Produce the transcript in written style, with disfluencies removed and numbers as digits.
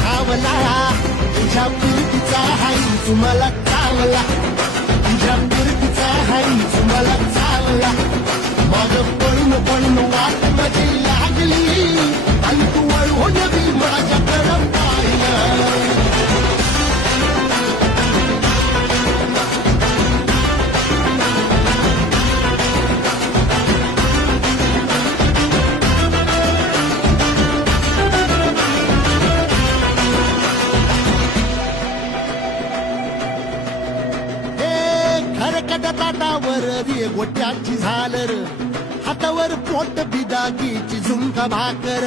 खावला तुझ्या पुरतीचा हाई तुम्हाला चावला तुझ्या पुरतीचा हाई तुम्हाला चावला मग पळून पळून वाट माझी लागली आणि तू वळून बी माझ्याकडं पाहिलं ताटावर रे गोट्याची झालर हातावर पोट बिदागीची झुमका भाकर